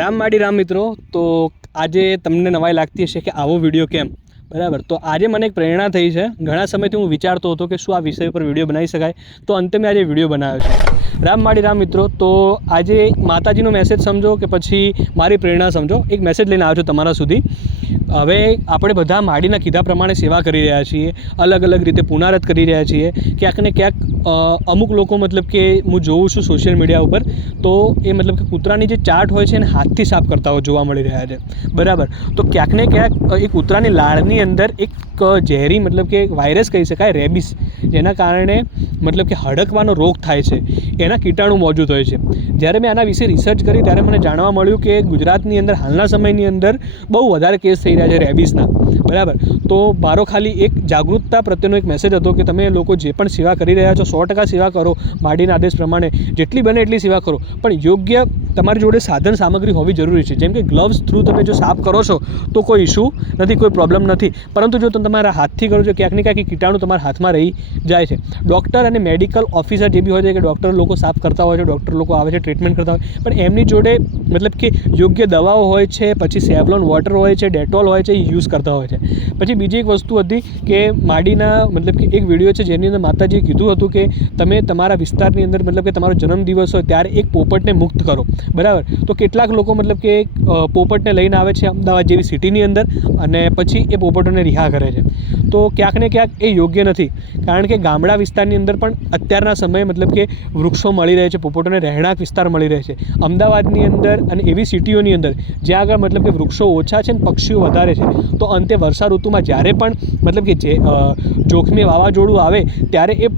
રામ માડી રામ મિત્રો. તો આજે તમને નવાઈ લાગતી હશે કે આવો વિડીયો કેમ, બરાબર. તો આજે મને એક પ્રેરણા થઈ છે. ઘણા સમયથી હું વિચારતો હતો કે શું આ વિષય પર વિડીયો બનાવી શકાય, તો અંતે મેં આજે વિડીયો બનાવ્યો છે. રામ માડી રામ મિત્રો. તો આજે માતાજીનો મેસેજ સમજો કે પછી મારી પ્રેરણા સમજો, એક મેસેજ લઈને આવ્યો છું તમારા સુધી. હવે આપણે બધા માડીના કીધા પ્રમાણે સેવા કરી રહ્યા છીએ, અલગ અલગ રીતે પુનરાવર્ત કરી રહ્યા છીએ. ક્યાંક ને ક્યાંક અમુક લોકો મતલબ કે હું જોઉં છું સોશિયલ મીડિયા ઉપર, તો એ મતલબ કે કૂતરાની જે ચાટ હોય છે એને હાથથી સાફ કરતા હોય જોવા મળી રહ્યા છે, બરાબર. તો ક્યાંક ને ક્યાંક એ કૂતરાની લાળની અંદર એક ઝેરી મતલબ કે વાયરસ કહી શકાય, રેબિસ, જેના કારણે મતલબ કે હડકવાનો રોગ થાય છે, એના કીટાણુ મોજૂદ હોય છે. જ્યારે મેં આના વિશે રિસર્ચ કરી ત્યારે મને જાણવા મળ્યું કે ગુજરાતની અંદર હાલના સમયની અંદર બહુ વધારે કેસ થઈ રહ્યા છે રેબિસના, બરાબર. તો મારો ખાલી એક જાગૃતતા પ્રત્યેનો એક મેસેજ હતો કે તમે લોકો જે પણ સેવા કરી રહ્યા છો 100% સેવા કરો, માડીના આદેશ પ્રમાણે જેટલી બને એટલી સેવા કરો, પણ યોગ્ય તમારી જોડે સાધન સામગ્રી હોવી જરૂરી છે. જેમ કે ગ્લવ્સ થ્રુ તમે જો સાફ કરો છો તો કોઈ ઇશ્યુ નથી, કોઈ પ્રોબ્લેમ નથી. પરંતુ જો તમે તમારા હાથથી કરો છો, ક્યાંક ને ક્યાંક કીટાણુ તમારા હાથમાં રહી જાય છે. ડૉક્ટર અને મેડિકલ ઓફિસર જે બી હોય છે કે ડૉક્ટર લોકો સાફ કરતા હોય છે, ડૉક્ટર લોકો આવે છે, ટ્રીટમેન્ટ કરતા હોય, પણ એમની જોડે મતલબ કે યોગ્ય દવાઓ હોય છે, પછી સેવલોન વોટર હોય છે, ડેટોલ હોય છે, એ યુઝ કરતા હોય છે. પછી બીજી એક વસ્તુ હતી કે માડીના મતલબ કે એક વિડીયો છે જેની અંદર માતાજીએ કીધું હતું કે તમે તમારા વિસ્તારની અંદર મતલબ કે તમારો જન્મદિવસ હોય ત્યારે એક પોપટને મુક્ત કરો, બરાબર. તો કેટલાક લોકો મતલબ કે પોપટને લઈને આવે છે અમદાવાદ જેવી સિટીની અંદર અને પછી એ પોપટોને રિહા કરે છે. તો ક્યાંક ને ક્યાંક એ યોગ્ય નથી, કારણ કે ગામડા વિસ્તારની અંદર પણ અત્યારના સમયે મતલબ કે વૃક્ષો મળી રહે છે, પોપટોને રહેણાંક વિસ્તાર મળી રહે છે. અમદાવાદની અંદર અને એવી સિટીઓની અંદર જ્યાં આગળ મતલબ કે વૃક્ષો ઓછા છે ને પક્ષીઓ વધારે છે, તો અંતે વર્ષા ઋતુમાં જ્યારે પણ મતલબ કે જે જોખમી વાવાઝોડું આવે ત્યારે એ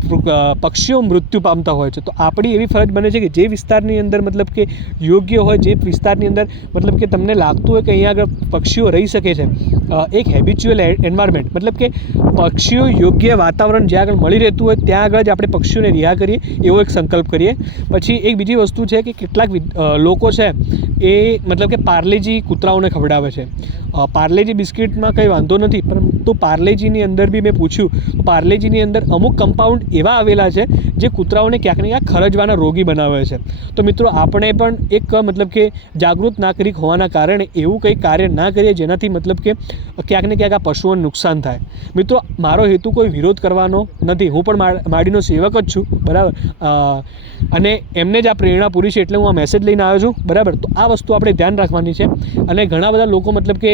પક્ષીઓ મૃત્યુ પામતા હોય છે. તો આપણી એવી ફરજ બને છે કે જે વિસ્તારની અંદર મતલબ કે યોગ્ય હોય, જે વિસ્તારની અંદર મતલબ કે તમને લાગતું હોય કે અહીંયા આગળ પક્ષીઓ રહી શકે છે, એક હેબિચ્યુઅલ એન્વાયરમેન્ટ મતલબ કે પક્ષીઓ યોગ્ય વાતાવરણ જ્યાં આગળ મળી રહેતું હોય ત્યાં આગળ જ આપણે પક્ષીઓને રિહા કરીએ, એવો એક સંકલ્પ કરીએ. પછી એક બીજી વસ્તુ છે કે કેટલાક લોકો છે એ મતલબ કે પાર્લેજી કૂતરાઓને ખવડાવે છે. પાર્લેજી બિસ્કિટમાં કંઈ વાંધો નથી, પરંતુ પાર્લેજીની અંદર બી મેં પૂછ્યું, પાર્લેજીની અંદર અમુક કમ્પાઉન્ડ એવા આવેલા છે જે કૂતરાઓને ક્યાંક ને ક્યાંક ખરજવાના રોગી બનાવે છે. તો મિત્રો આપણે પણ એક મતલબ કે જાગૃત નાગરિક હોવાના કારણે એવું કંઈ કાર્ય ના કરીએ જેનાથી મતલબ કે ક્યાંક ને ક્યાંક આ પશુઓને નુકસાન થાય. મિત્રો મારો હેતુ કોઈ વિરોધ કરવાનો નથી, હું પણ માડીનો સેવક જ છું, બરાબર. અને એમને જ આ પ્રેરણા પૂરી છે એટલે હું આ મેસેજ લઈને આવ્યો છું, બરાબર. તો આ વસ્તુ આપણે ધ્યાન રાખવાની છે. અને ઘણા બધા લોકો મતલબ કે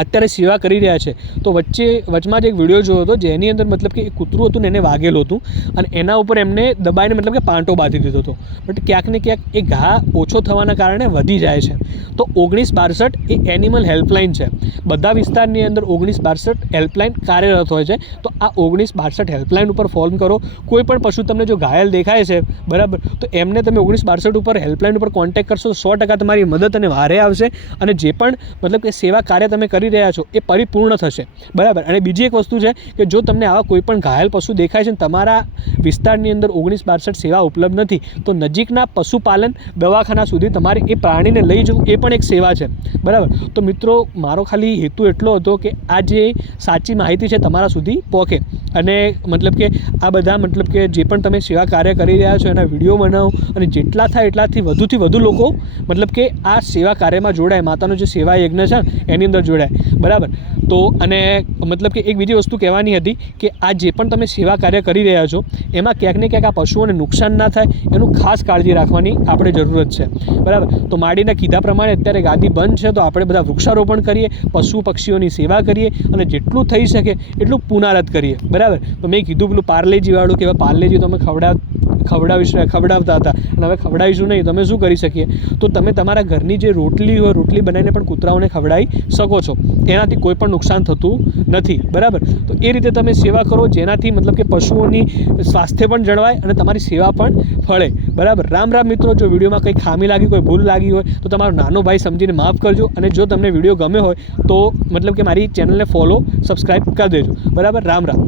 અત્યારે સેવા કરી રહ્યા છે. તો વચમાં જ એક વિડીયો જોયો હતો જેની અંદર મતલબ કે એક કૂતરું હતું ને એને વાગેલું હતું અને એના ઉપર એમને દબાઈને મતલબ કે પાંટો બાંધી દીધો હતો. બટ ક્યાંક ને ક્યાંક એ ઘા ઓછો થવાના કારણે વધી જાય છે. તો 1962 એ એનિમલ હેલ્પલાઇન છે. બધા વિસ્તારની અંદર 1962 હેલ્પલાઇન કાર્યરત હોય છે. તો આ 1962 હેલ્પલાઇન ઉપર ફોન કરો. કોઈ પણ પશુ તમને જો ઘાયલ દેખાય છે, બરાબર, તો એમને તમે 1962 ઉપર હેલ્પલાઇન ઉપર કોન્ટેક્ટ કરશો તો 100% તમારી મદદ અને વારે આવશે અને જે પણ મતલબ કે સેવા કાર્ય તમે કરી રહ્યા છો એ પરિપૂર્ણ થશે, બરાબર. અને બીજી એક વસ્તુ છે કે જો તમને આવા કોઈ પણ ઘાયલ પશુ દેખાય છે ને તમારા વિસ્તારની અંદર 1962 સેવા ઉપલબ્ધ નથી, તો નજીકના પશુપાલન દવાખાના સુધી તમારે એ પ્રાણીને લઈ જવું એ પણ એક સેવા છે, બરાબર. તો મિત્રો મારો ખાલી હેતુ એટલો હતો કે આ જે સાચી માહિતી છે તમારા સુધી પહોંચે અને મતલબ કે આ બધા મતલબ કે જે પણ તમે સેવા કાર્ય કરી રહ્યા છો એના વિડીયો બનાવો અને જેટલા થાય એટલાથી વધુ લોકો મતલબ કે આ સેવા કાર્યમાં જોડાય, માતાનો જે સેવા યજ્ઞ છે એની અંદર જોડાય, બરાબર. તો અને મતલબ કે એક બીજી વસ્તુ કહેવાની હતી કે આ જે પણ તમે સેવા કાર્ય કરી રહ્યા છો એમાં ક્યાંક ને ક્યાંક આ પશુઓને નુકસાન ના થાય એનું ખાસ કાળજી રાખવાની આપણે જરૂરત છે, બરાબર. તો માડીના કીધા પ્રમાણે અત્યારે ગાદી બંધ છે, તો આપણે બધા વૃક્ષારોપણ કરીએ, પશુ પક્ષીઓની સેવા કરીએ અને જેટલું થઈ શકે એટલું પુનરાવર્ત કરીએ, બરાબર. તો મેં કીધું પેલું પાર્લેજીવાળું કે પાર્લેજી તો અમે ખવડાવતા હતા અને હવે ખવડાવીશું નહીં, તમે શું કરી શકીએ? તો તમે તમારા ઘરની જે રોટલી હોય રોટલી બનાવીને પણ કૂતરાઓને ખવડાવી શકો છો, એનાથી કોઈ પણ નુકસાન થતું નથી, બરાબર. તો એ રીતે તમે સેવા કરો જેનાથી મતલબ કે પશુઓની સ્વાસ્થ્ય પણ જળવાય અને તમારી સેવા પણ ફળે, બરાબર. રામ રામ મિત્રો. જો વિડીયોમાં કંઈ ખામી લાગી, કોઈ ભૂલ લાગી હોય તો તમારો નાનો ભાઈ સમજીને માફ કરજો અને જો તમને વિડીયો ગમે હોય તો મતલબ કે મારી ચેનલને ફોલો સબસ્ક્રાઈબ કરી દેજો, બરાબર. રામ રામ.